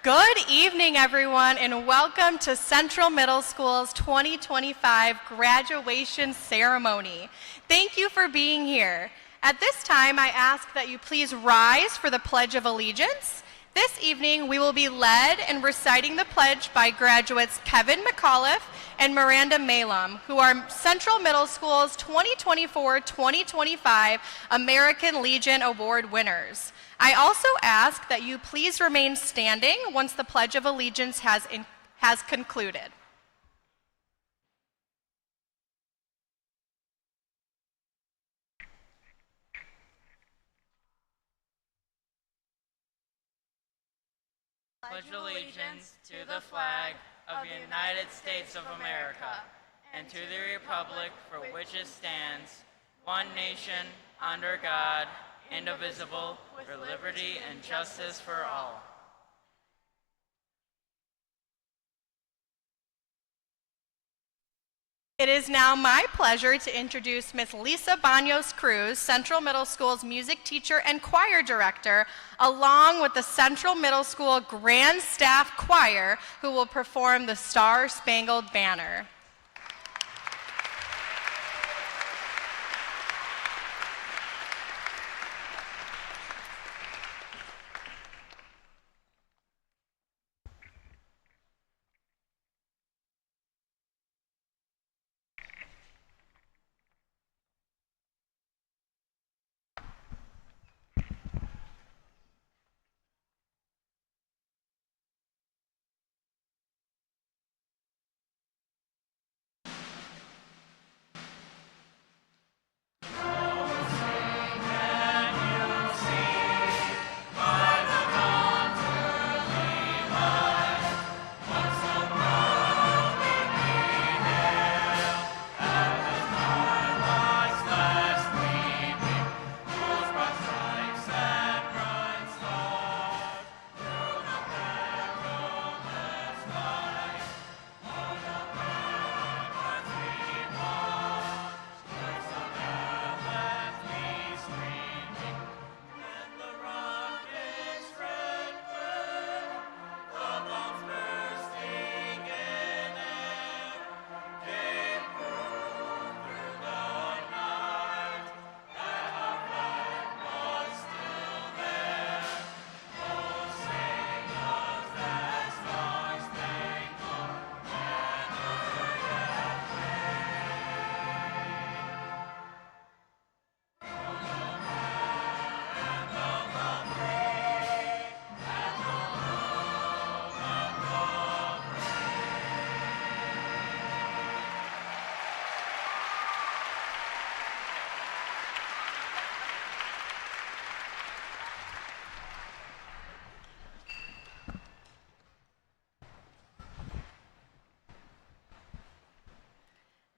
Good evening, everyone, and welcome to Central Middle School's 2025 graduation ceremony. Thank you for being here. At this time, I ask that you please rise for the Pledge of Allegiance. This evening, we will be led in reciting the pledge by graduates Kevin McAuliffe and Miranda Malum, who are Central Middle School's 2024-2025 American Legion Award winners. I also ask that you please remain standing once the Pledge of Allegiance has concluded. Pledge allegiance to the flag of the United States of America and to the republic for which it stands, one nation, under God, indivisible, with liberty and justice for all. It is now my pleasure to introduce Ms. Lisa Banos Cruz, Central Middle School's music teacher and choir director, along with the Central Middle School Grand Staff Choir, who will perform the Star Spangled Banner.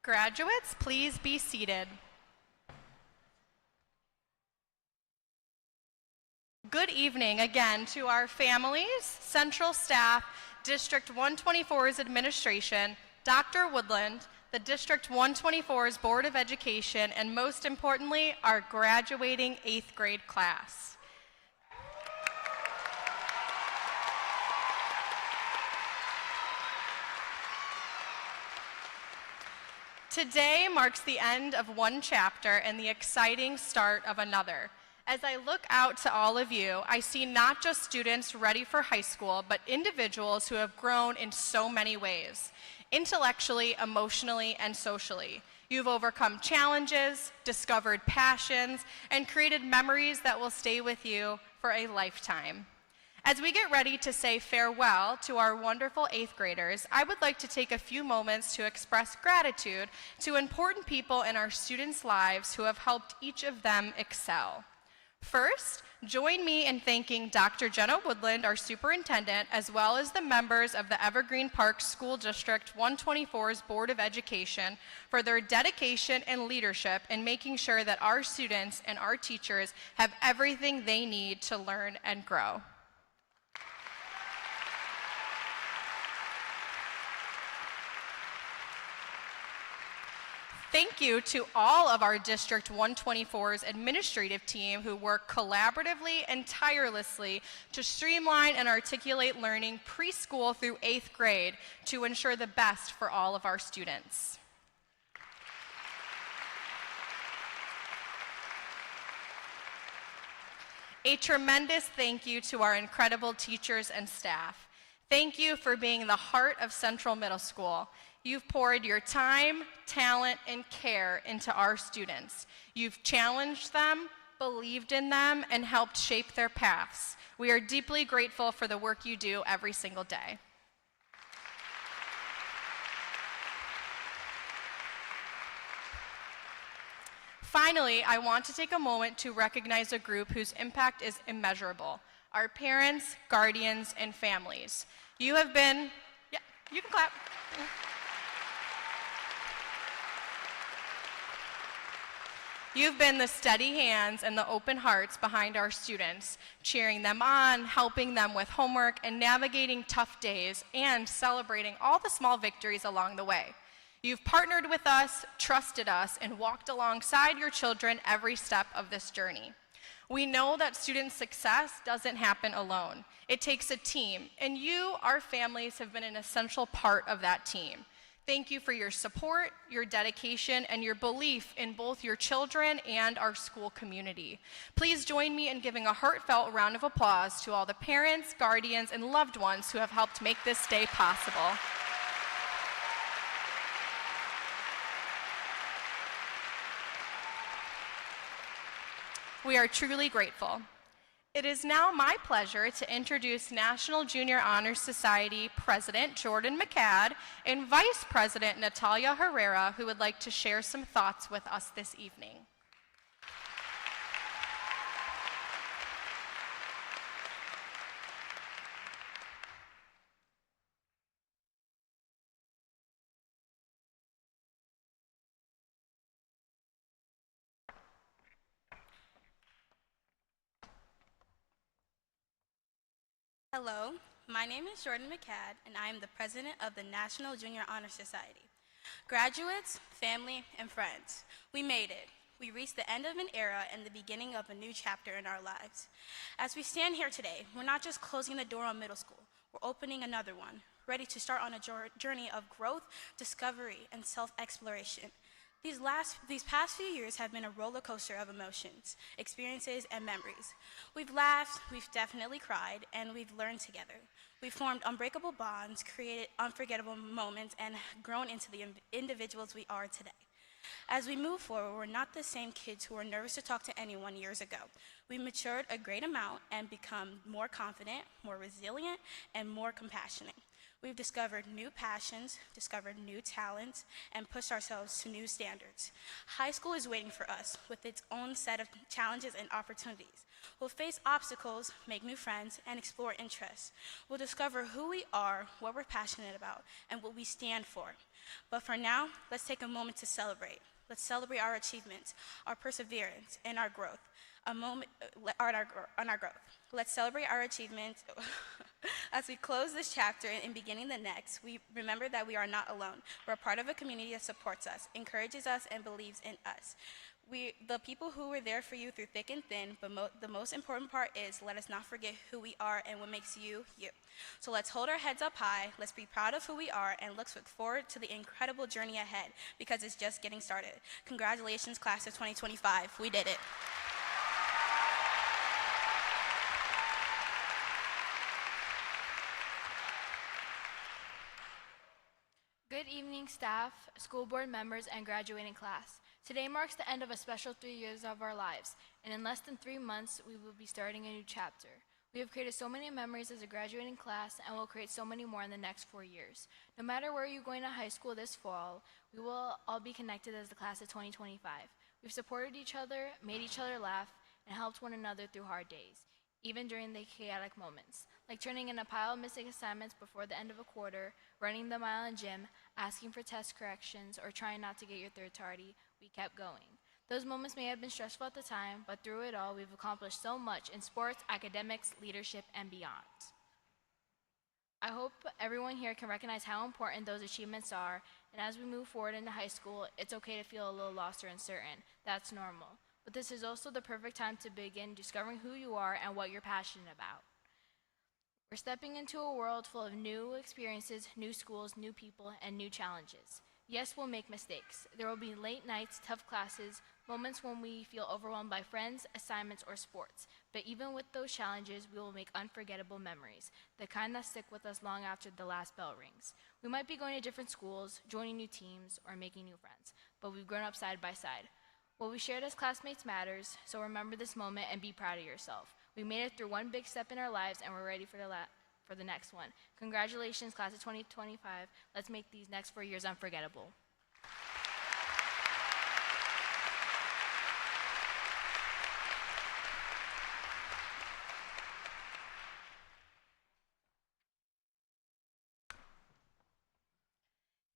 Graduates, please be seated. Good evening again to our families, Central staff, District 124's administration, Dr. Woodland, the District 124's Board of Education, and most importantly, our graduating 8th grade class. Today marks the end of one chapter and the exciting start of another. As I look out to all of you, I see not just students ready for high school, but individuals who have grown in so many ways, intellectually, emotionally, and socially. You've overcome challenges, discovered passions, and created memories that will stay with you for a lifetime. As we get ready to say farewell to our wonderful 8th graders, I would like to take a few moments to express gratitude to important people in our students' lives who have helped each of them excel. First, join me in thanking Dr. Jenna Woodland, our superintendent, as well as the members of the Evergreen Park School District 124's Board of Education for their dedication and leadership in making sure that our students and our teachers have everything they need to learn and grow. Thank you to all of our District 124's administrative team who work collaboratively and tirelessly to streamline and articulate learning preschool through 8th grade to ensure the best for all of our students. A tremendous thank you to our incredible teachers and staff. Thank you for being the heart of Central Middle School. You've poured your time, talent, and care into our students. You've challenged them, believed in them, and helped shape their paths. We are deeply grateful for the work you do every single day. Finally, I want to take a moment to recognize a group whose impact is immeasurable: our parents, guardians, and families. You have been, yeah, you can clap. You've been the steady hands and the open hearts behind our students, cheering them on, helping them with homework, and navigating tough days, and celebrating all the small victories along the way. You've partnered with us, trusted us, and walked alongside your children every step of this journey. We know that student success doesn't happen alone. It takes a team, and you, our families, have been an essential part of that team. Thank you for your support, your dedication, and your belief in both your children and our school community. Please join me in giving a heartfelt round of applause to all the parents, guardians, and loved ones who have helped make this day possible. We are truly grateful. It is now my pleasure to introduce National Junior Honor Society President Jordan McCad and Vice President Natalia Herrera, who would like to share some thoughts with us this evening. Hello, my name is Jordan McCad, and I am the president of the National Junior Honor Society. Graduates, family, and friends, we made it. We reached the end of an era and the beginning of a new chapter in our lives. As we stand here today, we're not just closing the door on middle school, we're opening another one, ready to start on a journey of growth, discovery, and self-exploration. These past few years have been a roller coaster of emotions, experiences, and memories. We've laughed, we've definitely cried, and we've learned together. We've formed unbreakable bonds, created unforgettable moments, and grown into the individuals we are today. As we move forward, we're not the same kids who were nervous to talk to anyone years ago. We matured a great amount and become more confident, more resilient, and more compassionate. We've discovered new passions, discovered new talents, and pushed ourselves to new standards. High school is waiting for us with its own set of challenges and opportunities. We'll face obstacles, make new friends, and explore interests. We'll discover who we are, what we're passionate about, and what we stand for. But for now, let's take a moment to celebrate. Let's celebrate our achievements, our perseverance, and our growth. On our growth. Let's celebrate our achievements. As we close this chapter and beginning the next, we remember that we are not alone. We're a part of a community that supports us, encourages us, and believes in us. The people who were there for you through thick and thin, but the most important part is let us not forget who we are and what makes you, you. So let's hold our heads up high, let's be proud of who we are, and let's look forward to the incredible journey ahead, because it's just getting started. Congratulations, class of 2025. We did it. Good evening, staff, school board members, and graduating class. Today marks the end of a special 3 years of our lives, and in less than 3 months, we will be starting a new chapter. We have created so many memories as a graduating class, and will create so many more in the next 4 years. No matter where you're going to high school this fall, we will all be connected as the class of 2025. We've supported each other, made each other laugh, and helped one another through hard days, even during the chaotic moments, like turning in a pile of missing assignments before the end of a quarter, running the mile in gym, asking for test corrections, or trying not to get your third tardy. We kept going. Those moments may have been stressful at the time, but through it all, we've accomplished so much in sports, academics, leadership, and beyond. I hope Everyone here can recognize how important those achievements are, and as we move forward into high school, it's okay to feel a little lost or uncertain. That's normal. But this is also the perfect time to begin discovering who you are and what you're passionate about. We're stepping into a world full of new experiences, new schools, new people, and new challenges. Yes, we'll make mistakes. There will be late nights, tough classes, moments when we feel overwhelmed by friends, assignments, or sports. But even with those challenges, we will make unforgettable memories, the kind that stick with us long after the last bell rings. We might be going to different schools, joining new teams, or making new friends, but we've grown up side by side. What we shared as classmates matters, so remember this moment and be proud of yourself. We made it through one big step in our lives, and we're ready for the next one. Congratulations, class of 2025. Let's make these next 4 years unforgettable.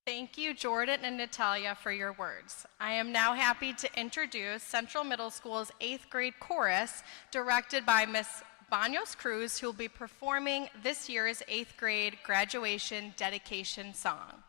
Thank you, Jordan and Natalia, for your words. I am now happy to introduce Central Middle School's 8th grade chorus, directed by Ms. Banos Cruz, who will be performing this year's 8th grade graduation dedication song.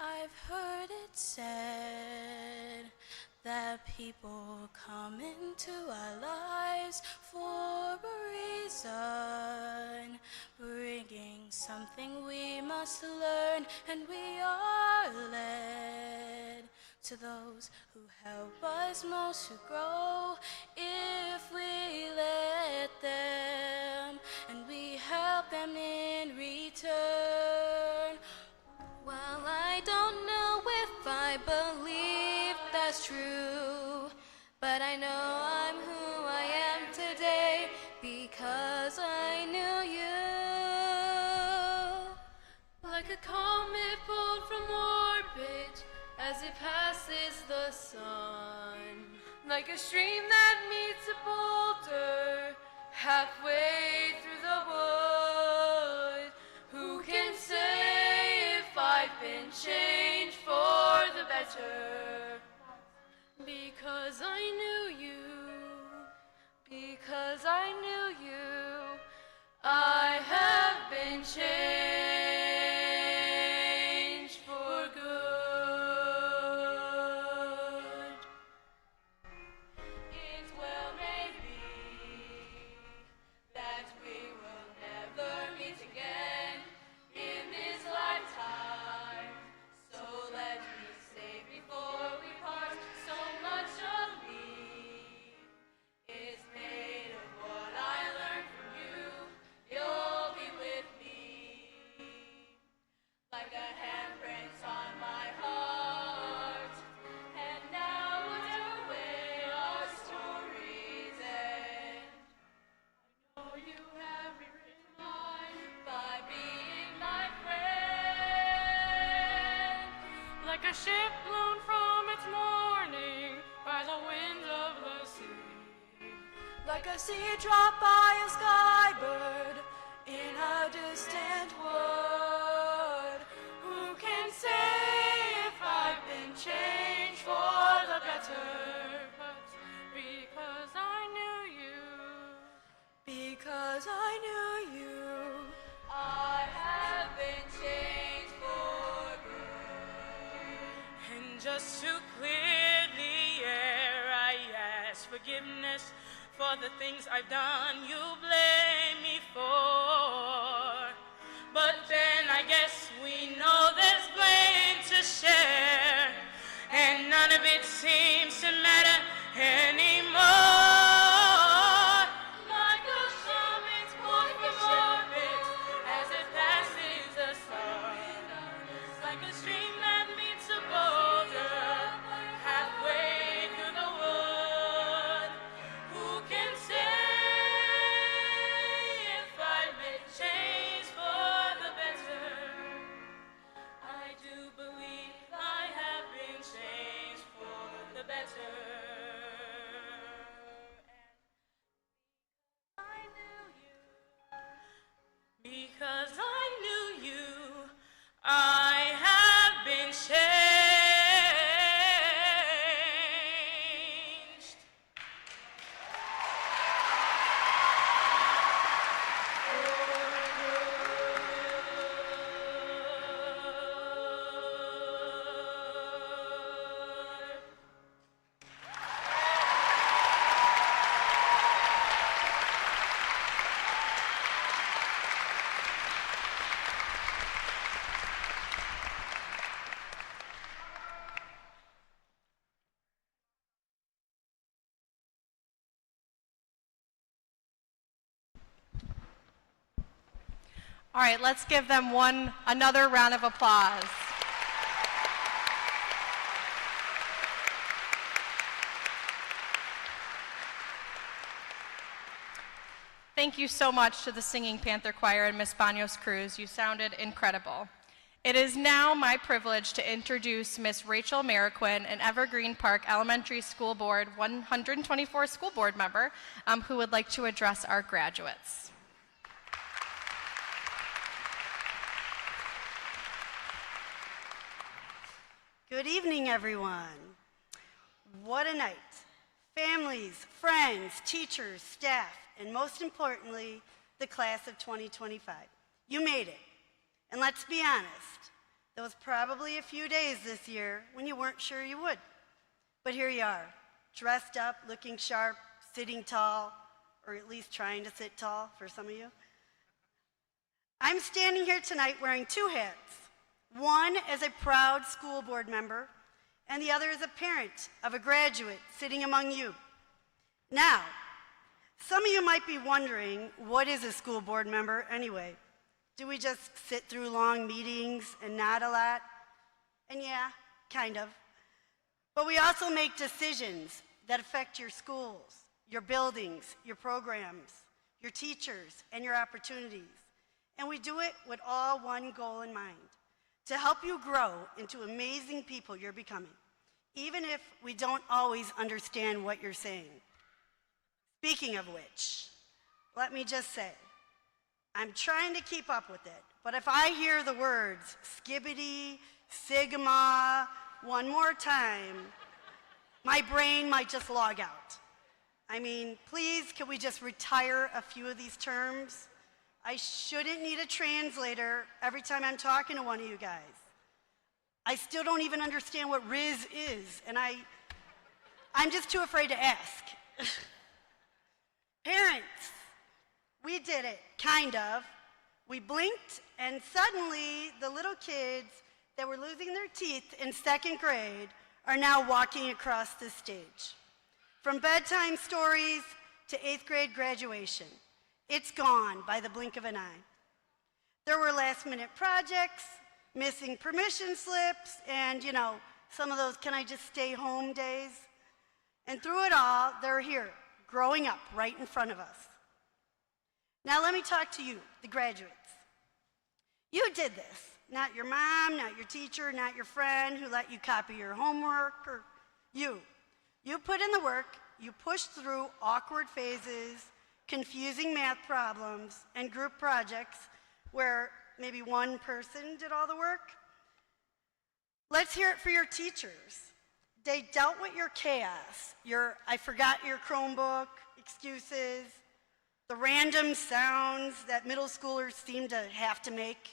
I've heard it said that people come into our lives for a reason, bringing something we must learn, and we are led to those who help us most to grow if we let them, and we help them in return. Well, I don't know if I believe that's true, but I know I'm who I am today because I knew you. Like a comet pulled from orbit as it passes the sun, like a stream that meets a boulder halfway through the wood. Who can say if I've been changed for the better? Because I knew you, because I knew you, I have been changed for good. It's well maybe that we will never meet again in this lifetime. So let me say before we part, so much of me is made of what I learned from you. You'll be with me, like a handprint on my heart. And now whatever way our stories end, oh, you have rewritten mine by being my friend. Like a ship blown from its mooring by the wind of the sea, like a sea drop by a skybird in a distant wood. Who can say if I've been changed for the better? But because I knew you, because I knew you, I have been changed for good. And just to clear the air, I ask forgiveness for the things I've done you blame me for. But then I guess we know there's blame to share. All right, let's give them another round of applause. Thank you so much to the Singing Panther Choir and Miss Banos Cruz. You sounded incredible. It is now my privilege to introduce Miss Rachel Mariquin, an Evergreen Park Elementary School Board 124 school board member, who would like to address our graduates. Good evening, everyone. What a night. Families, friends, teachers, staff, and most importantly, the class of 2025. You made it. And let's be honest, there was probably a few days this year when you weren't sure you would. But here you are, dressed up, looking sharp, sitting tall, or at least trying to sit tall for some of you. I'm standing here tonight wearing two hats. One as a proud school board member, and the other as a parent of a graduate sitting among you. Now, some of you might be wondering, what is a school board member anyway? Do we just sit through long meetings and nod a lot? And yeah, kind of. But we also make decisions that affect your schools, your buildings, your programs, your teachers, and your opportunities. And we do it with all one goal in mind: to help you grow into amazing people you're becoming, even if we don't always understand what you're saying. Speaking of which, let me just say, I'm trying to keep up with it, but if I hear the words skibbity, sigma one more time, my brain might just log out. I mean, please, can we just retire a few of these terms? I shouldn't need a translator every time I'm talking to one of you guys. I still don't even understand what Riz is, and I'm just too afraid to ask. Parents, we did it, kind of. We blinked, and suddenly the little kids that were losing their teeth in second grade are now walking across the stage. From bedtime stories to 8th grade graduation, it's gone by the blink of an eye. There were last-minute projects, missing permission slips, and, some of those can I just stay home days. And through it all, they're here, growing up right in front of us. Now let me talk to you, the graduates. You did this, not your mom, not your teacher, not your friend who let you copy your homework, or you. You put in the work, you pushed through awkward phases, confusing math problems, and group projects where maybe one person did all the work. Let's hear it for your teachers. They dealt with your chaos, your I forgot your Chromebook excuses, the random sounds that middle schoolers seem to have to make.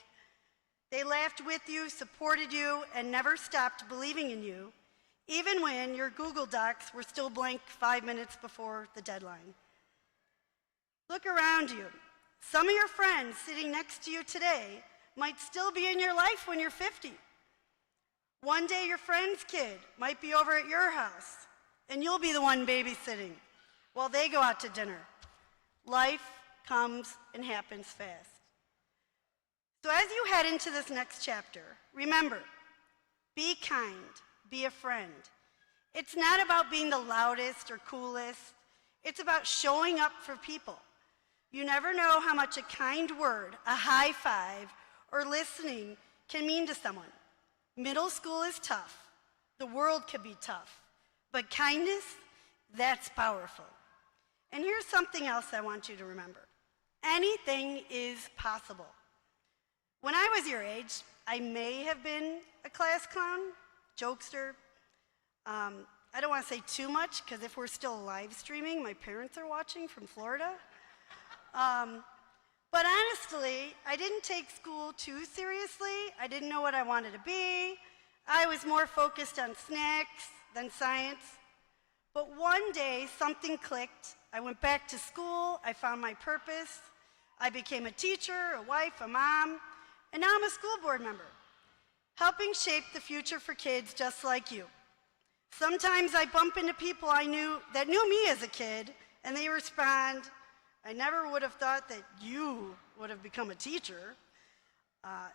They laughed with you, supported you, and never stopped believing in you, even when your Google Docs were still blank 5 minutes before the deadline. Look around you. Some of your friends sitting next to you today might still be in your life when you're 50. One day your friend's kid might be over at your house, and you'll be the one babysitting while they go out to dinner. Life comes and happens fast. So as you head into this next chapter, remember, be kind, be a friend. It's not about being the loudest or coolest. It's about showing up for people. You never know how much a kind word, a high five, or listening can mean to someone. Middle school is tough. The world can be tough. But kindness, that's powerful. And here's something else I want you to remember. Anything is possible. When I was your age, I may have been a class clown, jokester. I don't want to say too much, because if we're still live streaming, my parents are watching from Florida. But honestly, I didn't take school too seriously. I didn't know what I wanted to be. I was more focused on snacks than science. But one day, something clicked. I went back to school. I found my purpose. I became a teacher, a wife, a mom, and now I'm a school board member, helping shape the future for kids just like you. Sometimes I bump into people I knew that knew me as a kid, and they respond, "I never would have thought that you would have become a teacher."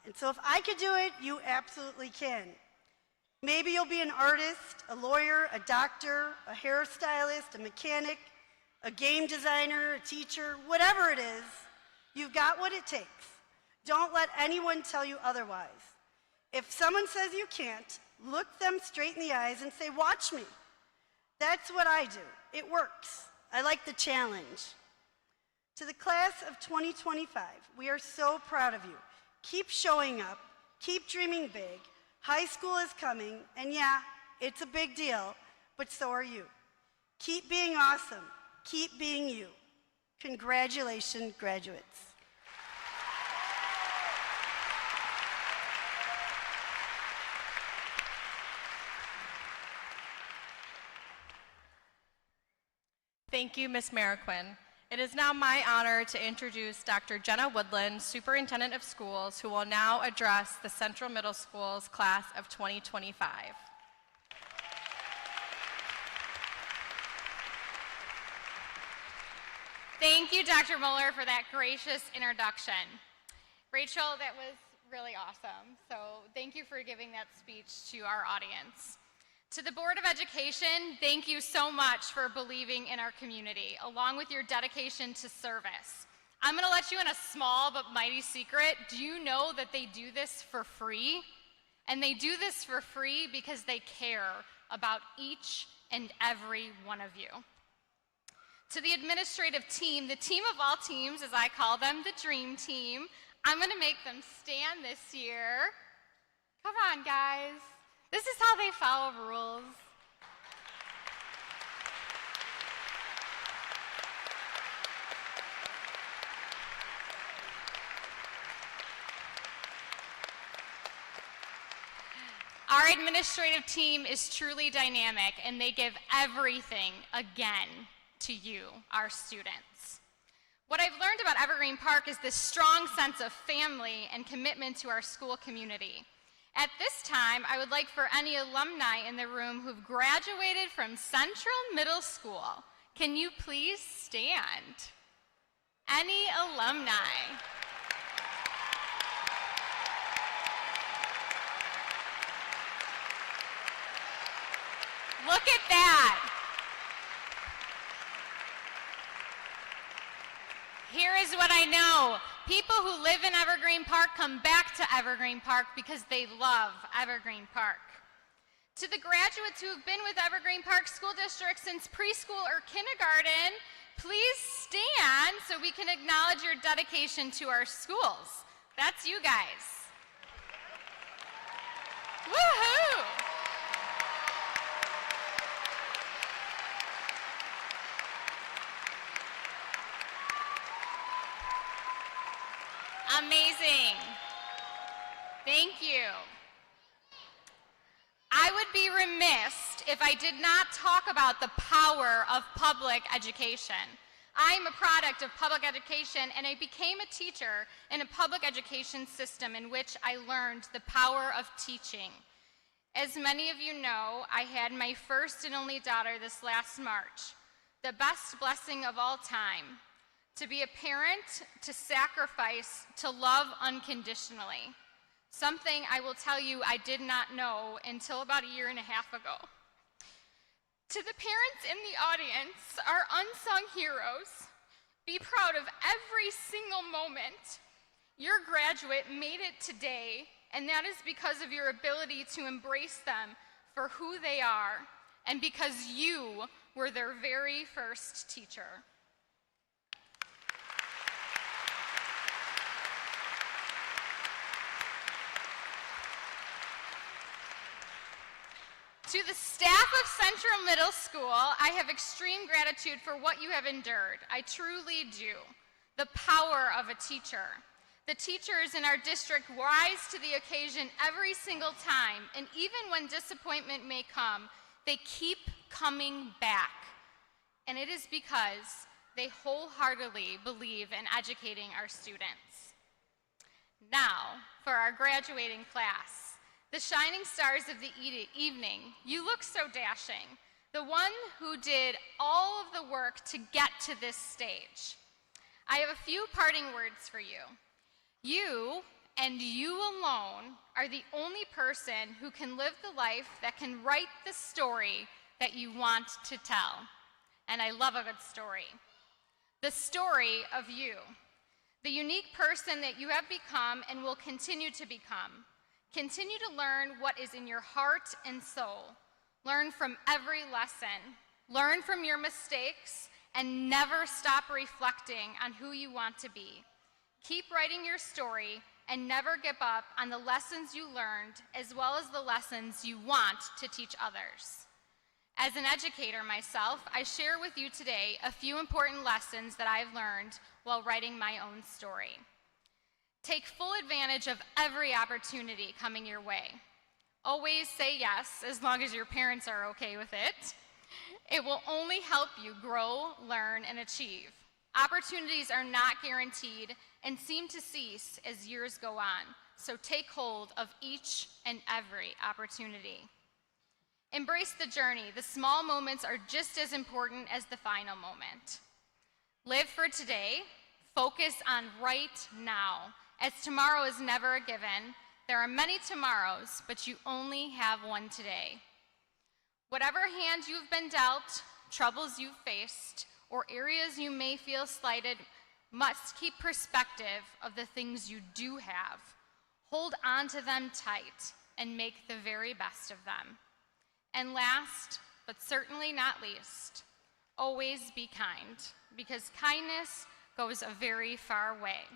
And so if I could do it, you absolutely can. Maybe you'll be an artist, a lawyer, a doctor, a hairstylist, a mechanic, a game designer, a teacher, whatever it is, you've got what it takes. Don't let anyone tell you otherwise. If someone says you can't, look them straight in the eyes and say, "Watch me." That's what I do. It works. I like the challenge. To the class of 2025, we are so proud of you. Keep showing up, keep dreaming big. High school is coming, and yeah, it's a big deal, but so are you. Keep being awesome, keep being you. Congratulations, graduates. Thank you, Ms. Mariquin. It is now my honor to introduce Dr. Jenna Woodland, Superintendent of Schools, who will now address the Central Middle School's class of 2025. Thank you, Dr. Mueller, for that gracious introduction. Rachel, that was really awesome. So thank you for giving that speech to our audience. To the Board of Education, thank you so much for believing in our community, along with your dedication to service. I'm going to let you in a small but mighty secret. Do you know that they do this for free? And they do this for free because they care about each and every one of you. To the administrative team, the team of all teams, as I call them, the dream team, I'm going to make them stand this year. Come on, guys. This is how they follow rules. Our administrative team is truly dynamic, and they give everything again to you, our students. What I've learned about Evergreen Park is this strong sense of family and commitment to our school community. At this time, I would like for any alumni in the room who've graduated from Central Middle School, can you please stand? Any alumni? Look at that. Here is what I know. People who live in Evergreen Park come back to Evergreen Park because they love Evergreen Park. To the graduates who have been with Evergreen Park School District since preschool or kindergarten, please stand so we can acknowledge your dedication to our schools. That's you guys. Woohoo! Amazing. Thank you. I would be remiss if I did not talk about the power of public education. I'm a product of public education, and I became a teacher in a public education system in which I learned the power of teaching. As many of you know, I had my first and only daughter this last March, the best blessing of all time. To be a parent, to sacrifice, to love unconditionally. Something I will tell you I did not know until about 1.5 years ago. To the parents in the audience, our unsung heroes, be proud of every single moment. Your graduate made it today, and that is because of your ability to embrace them for who they are, and because you were their very first teacher. To the staff of Central Middle School, I have extreme gratitude for what you have endured. I truly do. The power of a teacher. The teachers in our district rise to the occasion every single time, and even when disappointment may come, they keep coming back. And it is because they wholeheartedly believe in educating our students. Now, for our graduating class. The shining stars of the evening, you look so dashing. The one who did all of the work to get to this stage. I have a few parting words for you. You, and you alone are the only person who can live the life that can write the story that you want to tell. And I love a good story. The story of you, the unique person that you have become and will continue to become. Continue to learn what is in your heart and soul. Learn from every lesson. Learn from your mistakes and never stop reflecting on who you want to be. Keep writing your story and never give up on the lessons you learned as well as the lessons you want to teach others. As an educator myself, I share with you today a few important lessons that I've learned while writing my own story. Take full advantage of every opportunity coming your way. Always say yes, as long as your parents are okay with it. It will only help you grow, learn, and achieve. Opportunities are not guaranteed and seem to cease as years go on, so take hold of each and every opportunity. Embrace the journey. The small moments are just as important as the final moment. Live for today. Focus on right now, as tomorrow is never a given. There are many tomorrows, but you only have one today. Whatever hand you've been dealt, troubles you've faced, or areas you may feel slighted, must keep perspective of the things you do have. Hold on to them tight and make the very best of them. And last, but certainly not least, always be kind, because kindness goes a very far way.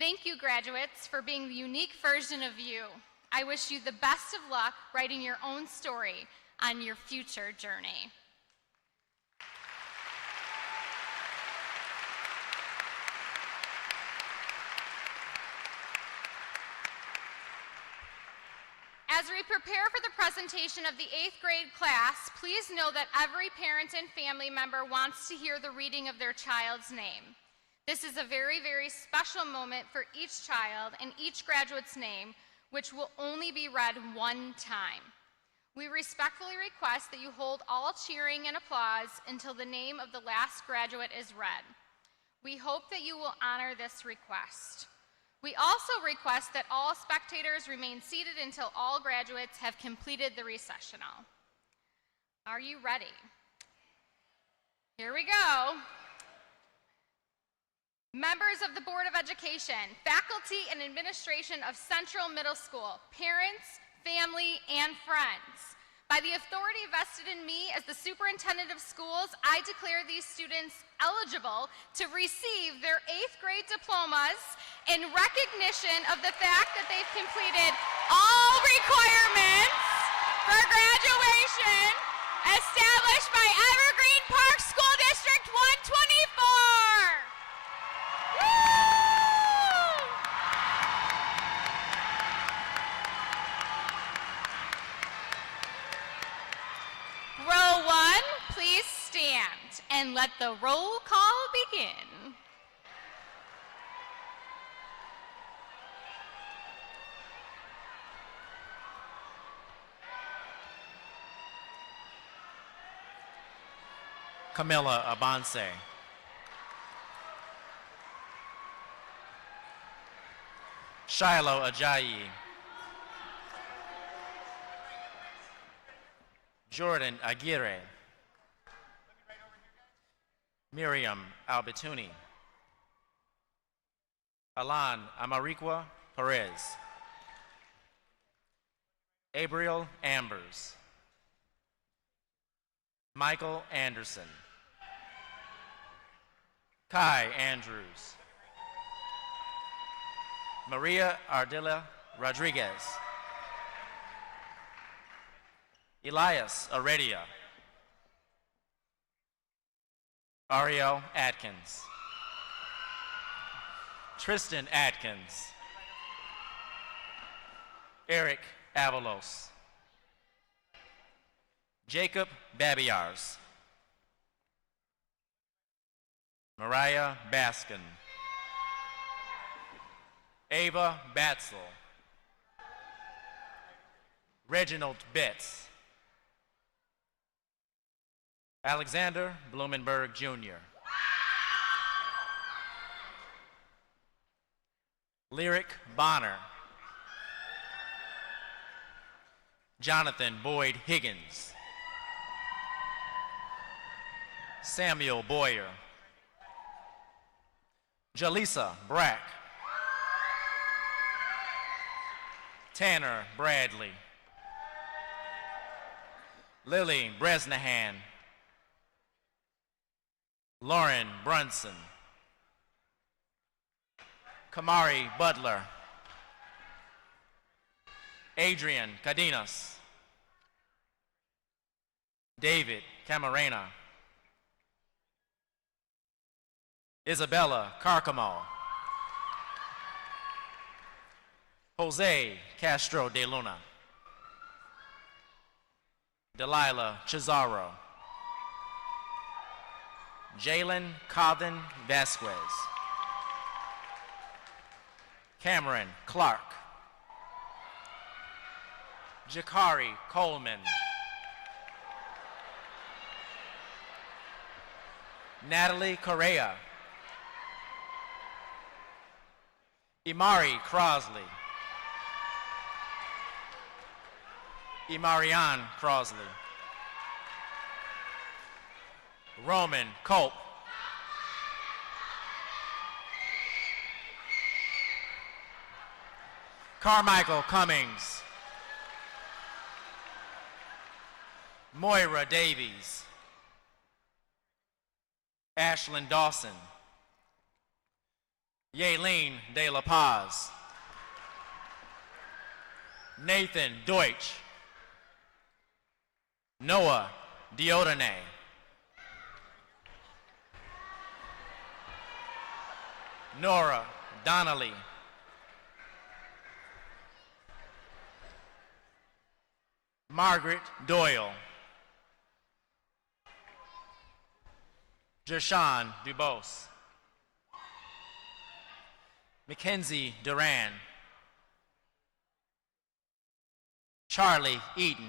Thank you, graduates, for being the unique version of you. I wish you the best of luck writing your own story on your future journey. As we prepare for the presentation of the 8th grade class, please know that every parent and family member wants to hear the reading of their child's name. This is a very, very special moment for each child and each graduate's name, which will only be read one time. We respectfully request that you hold all cheering and applause until the name of the last graduate is read. We hope that you will honor this request. We also request that all spectators remain seated until all graduates have completed the recessional. Are you ready? Here we go. Members of the Board of Education, faculty and administration of Central Middle School, parents, family, and friends. By the authority vested in me as the superintendent of schools, I declare these students eligible to receive their 8th grade diplomas in recognition of the fact that they've completed all requirements for graduation established by Evergreen Park School District 124. Row 1, please stand and let the roll call begin. Camilla Abanse. Shiloh Ajayi. Jordan Aguirre. Miriam Albertuni. Alan Amarikwa Perez. Abriel Ambers. Michael Anderson. Kai Andrews. Maria Ardila Rodriguez. Elias Aredia. Ariel Atkins. Tristan Atkins. Eric Avalos. Jacob Babiars. Mariah Baskin. Ava Batzel. Reginald Betts. Alexander Blumenberg Jr. Lyric Bonner. Jonathan Boyd Higgins. Samuel Boyer. Jalisa Brack. Tanner Bradley. Lily Bresnahan. Lauren Brunson. Kamari Butler. Adrian Cadenas. David Camarena. Isabella Carcamo. Jose Castro de Luna. Delilah Cesaro. Jalen Codden Vasquez. Cameron Clark. Jakari Coleman. Natalie Correa. Imari Crosley. Imarian Crosley. Roman Culp. Carmichael Cummings. Moira Davies. Ashlyn Dawson. Yaelene De La Paz. Nathan Deutsch. Noah Diodane. Nora Donnelly. Margaret Doyle. Jashawn Dubose. Mackenzie Duran. Charlie Eaton.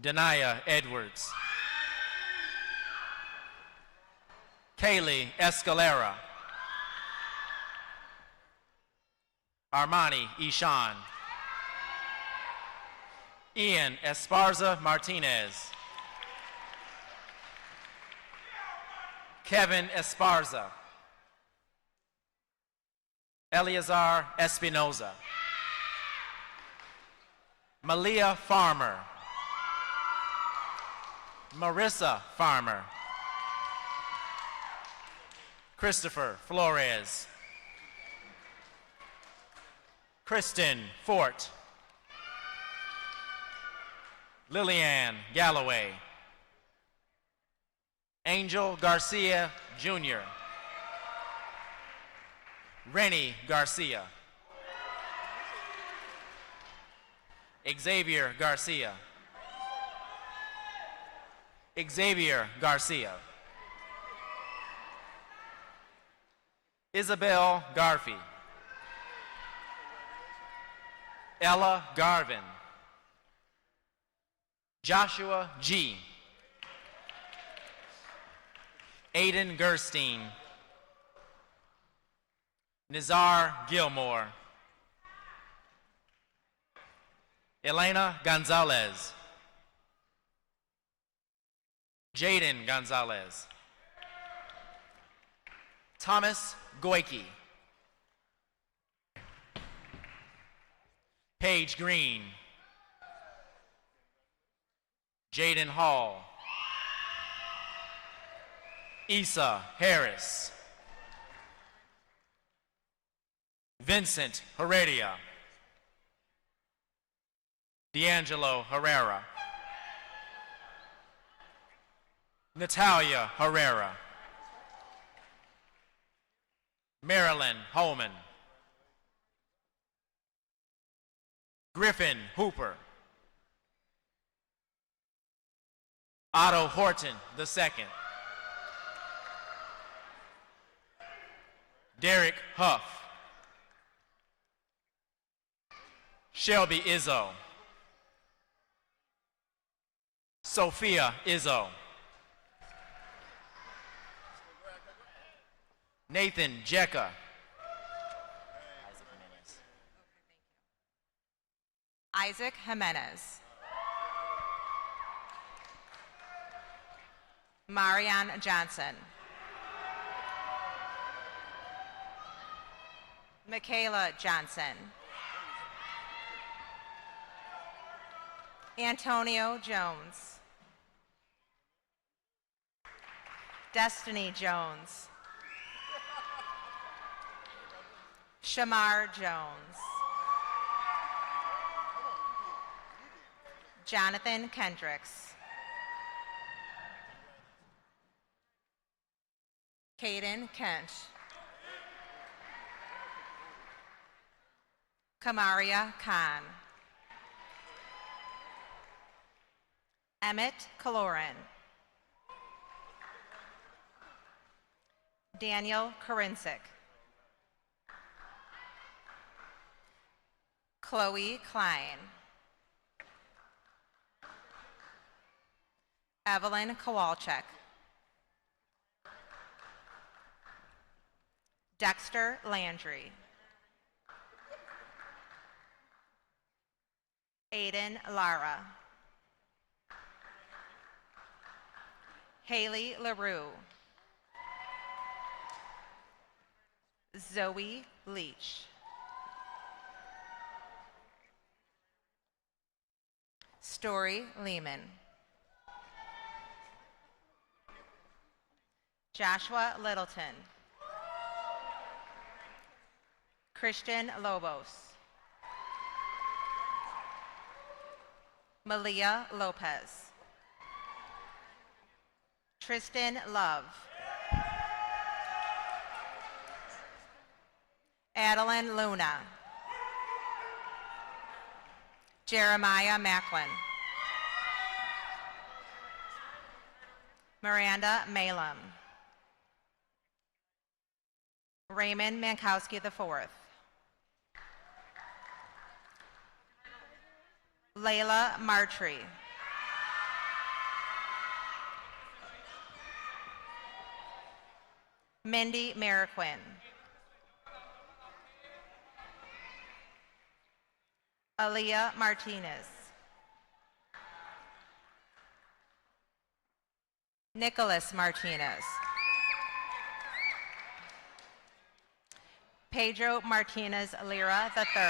Denia Edwards. Kaylee Escalera. Armani Ishan. Ian Esparza Martinez. Kevin Esparza. Eleazar Espinoza. Malia Farmer. Marissa Farmer. Christopher Flores. Kristen Fort. Lillian Galloway. Angel Garcia Jr. Rennie Garcia. Xavier Garcia. Xavier Garcia. Isabel Garfey. Ella Garvin. Joshua G. Aiden Gerstein. Nizar Gilmore. Elena Gonzalez. Jaden Gonzalez. Thomas Goike. Paige Green. Jaden Hall. Issa Harris. Vincent Heredia. D'Angelo Herrera. Natalia Herrera. Marilyn Holman. Griffin Hooper. Otto Horton II. Derek Huff. Shelby Izzo. Sophia Izzo. Nathan Jecka. Isaac Jimenez. Marian Johnson. Michaela Johnson. Antonio Jones. Destiny Jones. Shamar Jones. Jonathan Kendricks. Caden Kent. Kamaria Khan. Emmett Kaloran. Daniel Karinsik. Chloe Klein. Evelyn Kowalczyk. Dexter Landry. Aiden Lara. Haley LaRue. Zoe Leach. Story Lehman. Joshua Littleton. Christian Lobos. Malia Lopez. Tristan Love. Adeline Luna. Jeremiah Macklin. Miranda Malum. Raymond Mankowski IV. Layla Martree. Mindy Mariquin. Aaliyah Martinez. Nicholas Martinez. Pedro Martinez Lira III.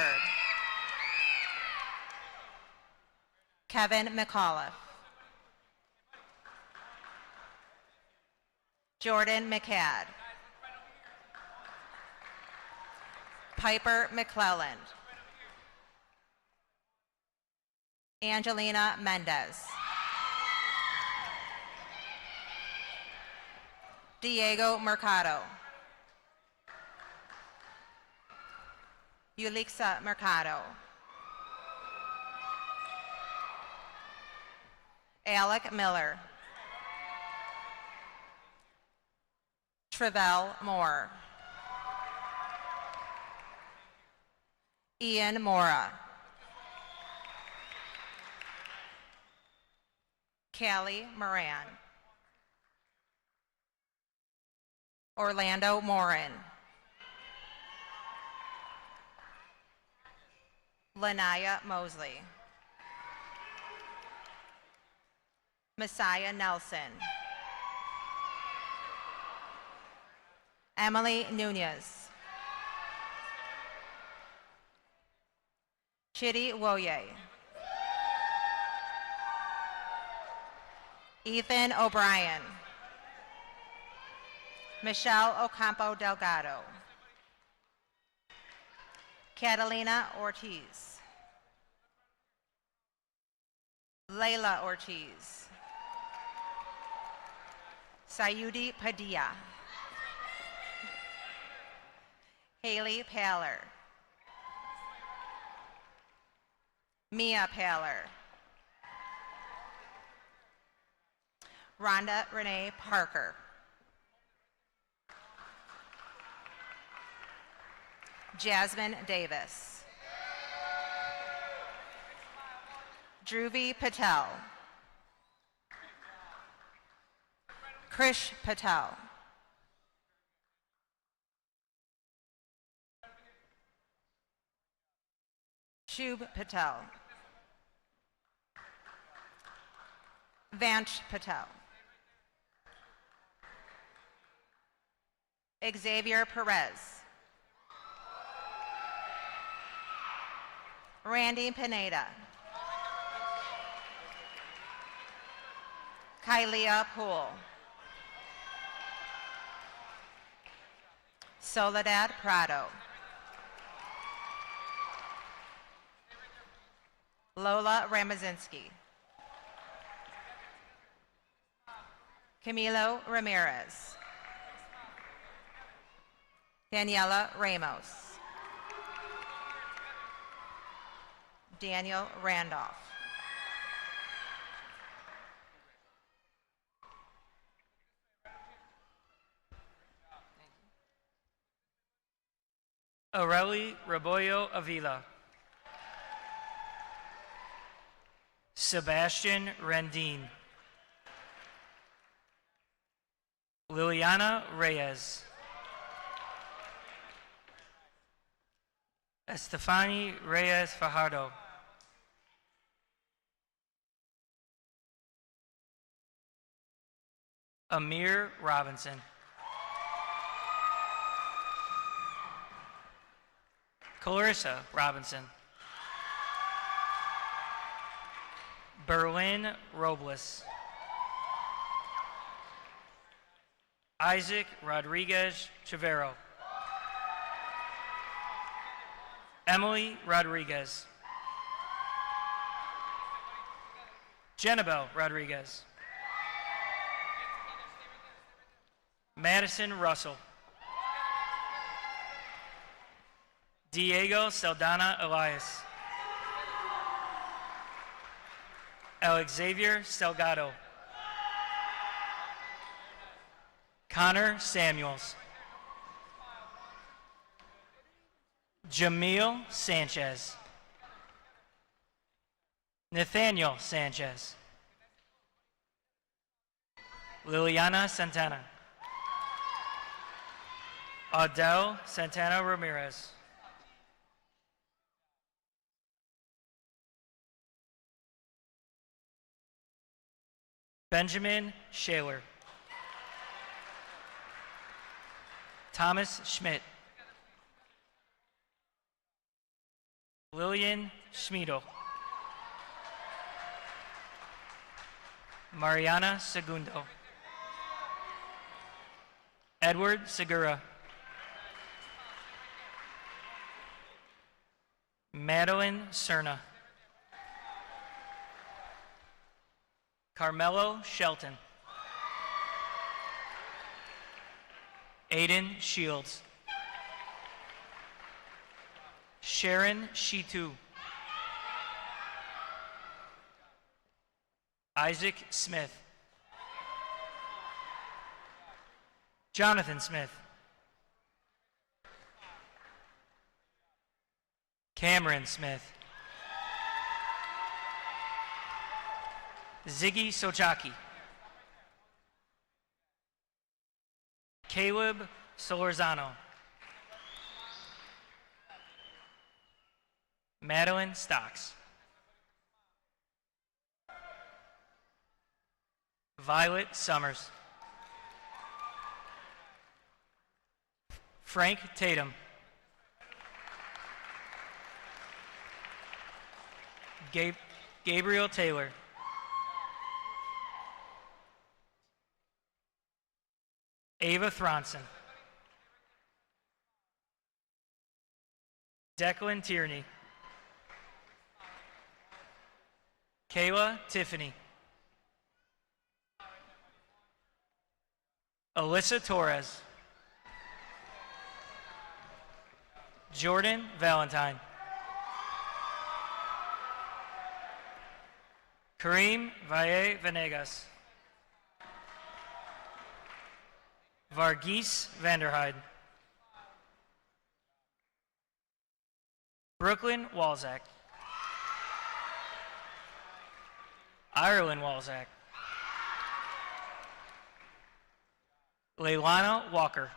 Kevin McAuliffe. Jordan McCad. Piper McClelland. Angelina Mendez. Diego Mercado. Ulixa Mercado. Alec Miller. Travell Moore. Ian Mora. Callie Moran. Orlando Morin. Lanaya Mosley. Messiah Nelson. Emily Nunez. Chitty Woye. Ethan O'Brien. Michelle Ocampo Delgado. Catalina Ortiz. Layla Ortiz. Sayudi Padilla. Haley Paller. Mia Paller. Rhonda Renee Parker. Jasmine Davis. Dhruvi Patel. Krish Patel. Shubh Patel. Vanch Patel. Xavier Perez. Randy Pineda. Kylea Poole. Soledad Prado. Lola Ramazinski. Camilo Ramirez. Daniela Ramos. Daniel Randolph. Aureli Rebollo Avila. Sebastian Rendine. Liliana Reyes. Estefani Reyes Fajardo. Amir Robinson. Clarissa Robinson. Berlin Robles. Isaac Rodriguez Chavero. Emily Rodriguez. Jenabel Rodriguez. Madison Russell. Diego Saldana Elias. Alexavier Stelgado. Connor Samuels. Jamil Sanchez. Nathaniel Sanchez. Liliana Santana. Adele Santana Ramirez. Benjamin Shaler. Thomas Schmidt. Lillian Schmiedel. Mariana Segundo. Edward Segura. Madeline Cerna. Carmelo Shelton. Aiden Shields. Sharon Shitu. Isaac Smith. Jonathan Smith. Cameron Smith. Ziggy Sochaki. Caleb Solorzano. Madeline Stocks. Violet Summers. Frank Tatum. Gabriel Taylor. Ava Thronson. Declan Tierney. Kayla Tiffany. Alyssa Torres. Jordan Valentine. Kareem Valle Venegas. Varghese Vanderhyde. Brooklyn Walzak. Ireland Walzak. Leilana Walker.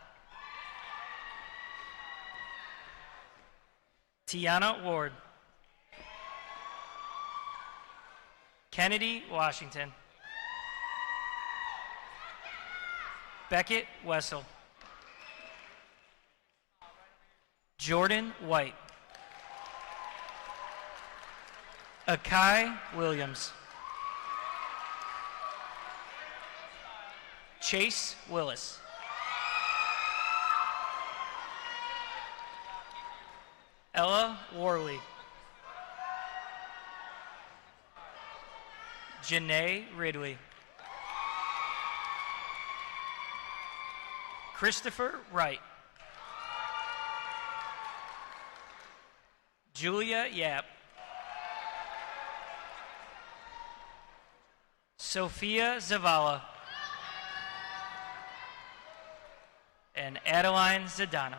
Tiana Ward. Kennedy Washington. Beckett Wessel. Jordan White. Akai Williams. Chase Willis. Ella Worley. Janae Ridley. Christopher Wright. Julia Yap. Sophia Zavala. And Adeline Zadano.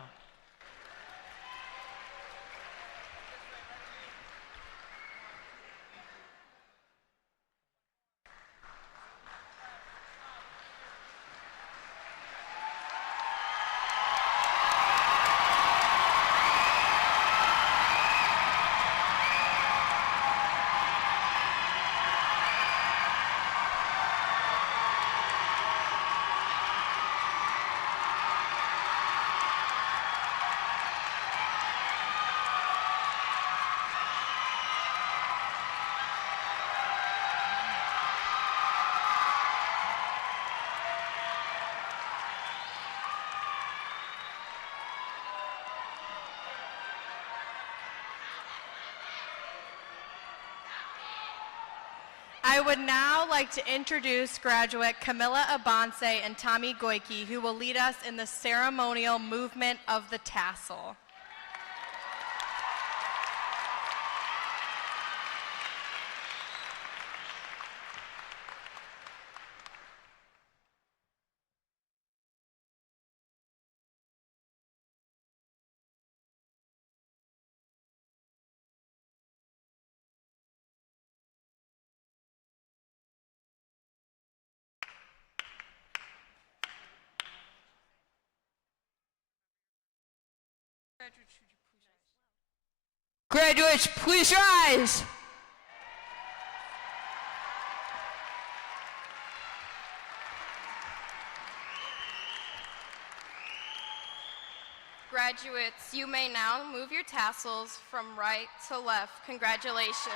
I would now like to introduce graduate Camilla Abonce and Tommy Goike, who will lead us in the ceremonial movement of the tassel. Graduates, please rise. Graduates, you may now move your tassels from right to left. Congratulations.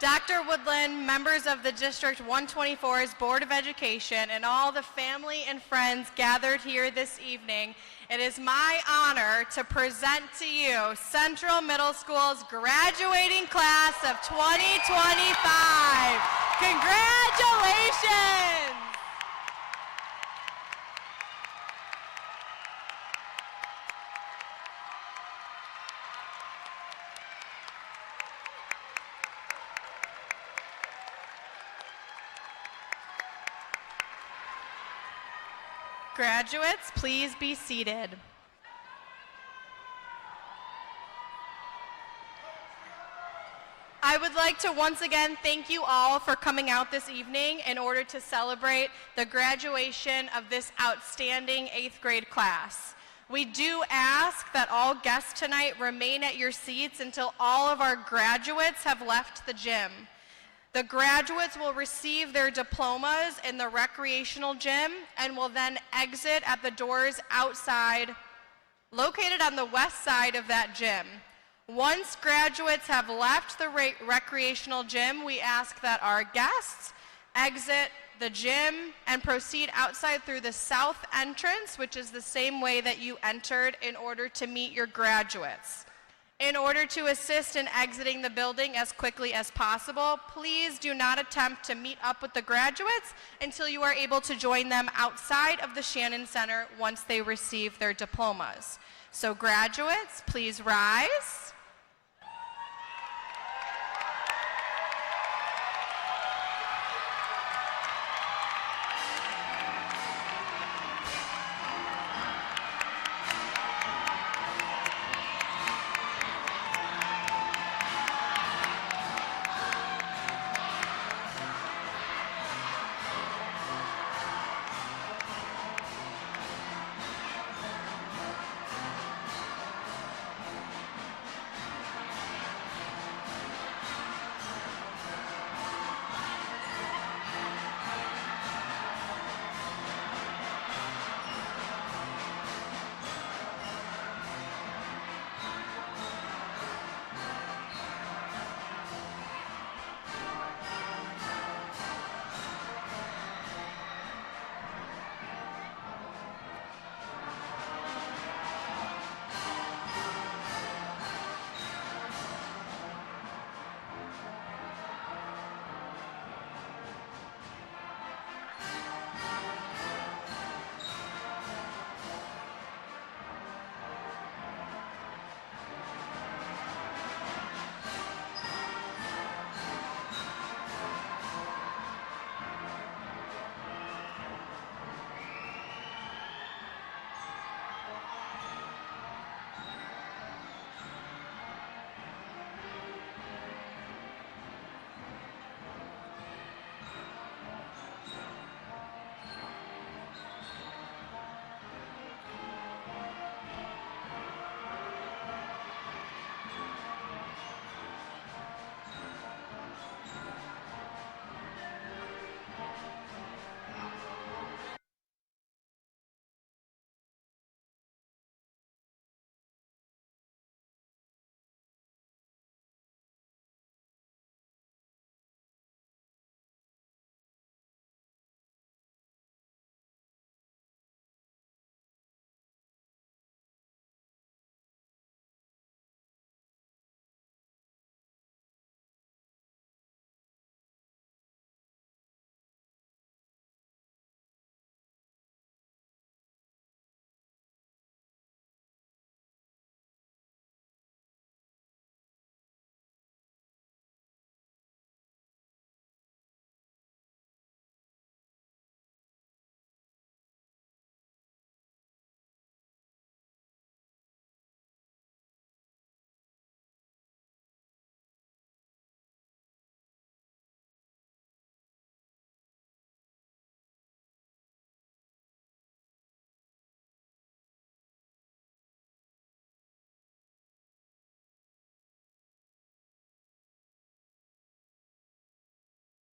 Dr. Woodland, members of the District 124's Board of Education, and all the family and friends gathered here this evening, it is my honor to present to you Central Middle School's graduating class of 2025. Congratulations! Graduates, please be seated. I would like to once again thank you all for coming out this evening in order to celebrate the graduation of this outstanding 8th grade class. We do ask that all guests tonight remain at your seats until all of our graduates have left the gym. The graduates will receive their diplomas in the recreational gym and will then exit at the doors outside, located on the west side of that gym. Once graduates have left the recreational gym, we ask that our guests exit the gym and proceed outside through the south entrance, which is the same way that you entered, in order to meet your graduates. In order to assist in exiting the building as quickly as possible, please do not attempt to meet up with the graduates until you are able to join them outside of the Shannon Center once they receive their diplomas. So graduates, please rise.